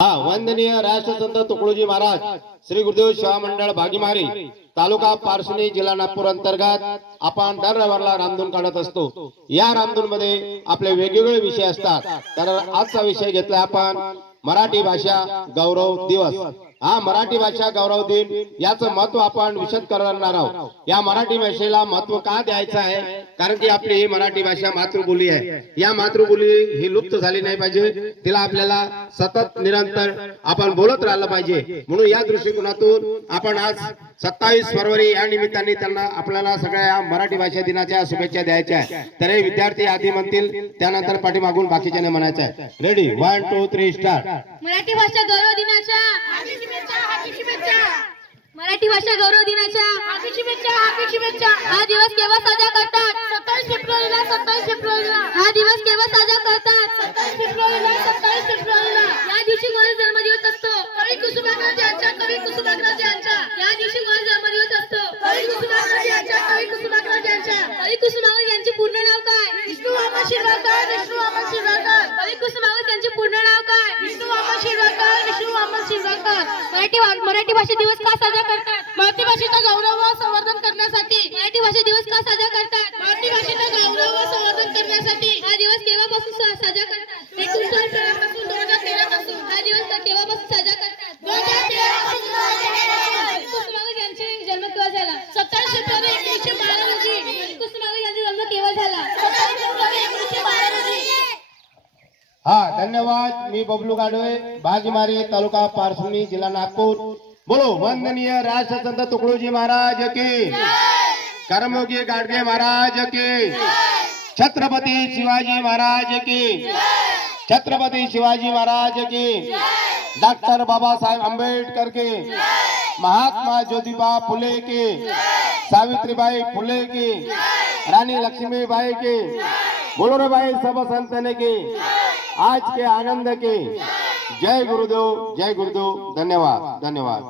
वंदनीय राष्ट्रसंत तुकडोजी महाराज श्री गुरुदेव सेवा मंडळ भागीमारी तालुका पारसनी जिल्हा नागपूर अंतर्गत आपण दर रविवारला रामधून काढत असतो। या रामधून मध्ये आपले वेगवेगळे विषय असतात। तर आजचा विषय घेतला आपण मराठी भाषा गौरव दिवस। हा मराठी भाषा गौरव दिन याचं महत्व आपण विशद करणार आहोत। या मराठी भाषेला महत्व का द्यायचं आहे, कारण की आपली ही मराठी भाषा मातृबोली आहे। या मातृबोली ही लुप्त झाली नाही पाहिजे, तिला आपल्याला सतत निरंतर आपण बोलत राहिलं पाहिजे। म्हणून या दृष्टिकोनातून आपण आज 27 फरवरी या निमित्ताने त्यांना आपल्याला सगळ्या मराठी भाषा दिनाच्या शुभेच्छा द्यायच्या आहे। तर हे विद्यार्थी आधी म्हणतील, त्यानंतर पाठीमागून बाकीच्याने म्हणायचं आहे। Ready 1 2 3 start. मराठी भाषा गौरव दिनाच्या हार्दिक शुभेच्छा। मराठी भाषा गौरव दिनाच्या हार्दिक शुभेच्छा। हा दिवस केव्हा साजरा करतात? 27 फेब्रुवारीला। हा दिवस केव्हा साजरा करतात? 27 फेब्रुवारीला। या दिवशी कोणाचा जन्मदिवस असतो? कवी कुसुमाग्रज यांचा। या दिवशी कोणाचा जन्मदिवस असतो? कवी कुसुमाग्रज यांचा। कवी कुसुमाग्रज यांचे पूर्ण नाव काय? विष्णू वामन शिरवाडकर। कवी कुसुमाग्रज यांचे पूर्ण नाव काय? विष्णू वामन शिरवाडकर। मराठी भाषा दिवस का साजरा करतात? मराठी भाषेचा गौरव व संवर्धन करण्यासाठी। मराठी भाषा दिवस का साजरा करतात? मराठी भाषेचा गौरव व संवर्धन करण्यासाठी। हा दिवस केव्हापासून साजरा करतात? 1913 पासून 2013 पासून। हा दिवस केव्हापासून साजरा करतात? 2013 पासून। कुसुमाग्रज यांचा जन्म केव्हा झाला? 27 फेब्रुवारी 1912 रोजी। कुसुमाग्रज यांचा जन्म केव्हा झाला? 27 फेब्रुवारी 1912 रोजी। हा धन्यवाद। मी बबलू गाडवे, भागीमारी तालुका पारसनी जिल्हा नागपूर। बोलो वंदनीय राष्ट्रसंत तुकडोजी महाराज की, कर्मयोगी गाडगे महाराज की, छत्रपती शिवाजी महाराज की, छत्रपती शिवाजी महाराज की, डॉक्टर बाबासाहेब आंबेडकर के, महात्मा ज्योतिबा फुले के, सावित्रीबाई फुले की, रानी लक्ष्मीबाई के, बोलो रे भाई सब संतने के, आज के आनंद के। जय गुरुदेव, जय गुरुदेव। धन्यवाद।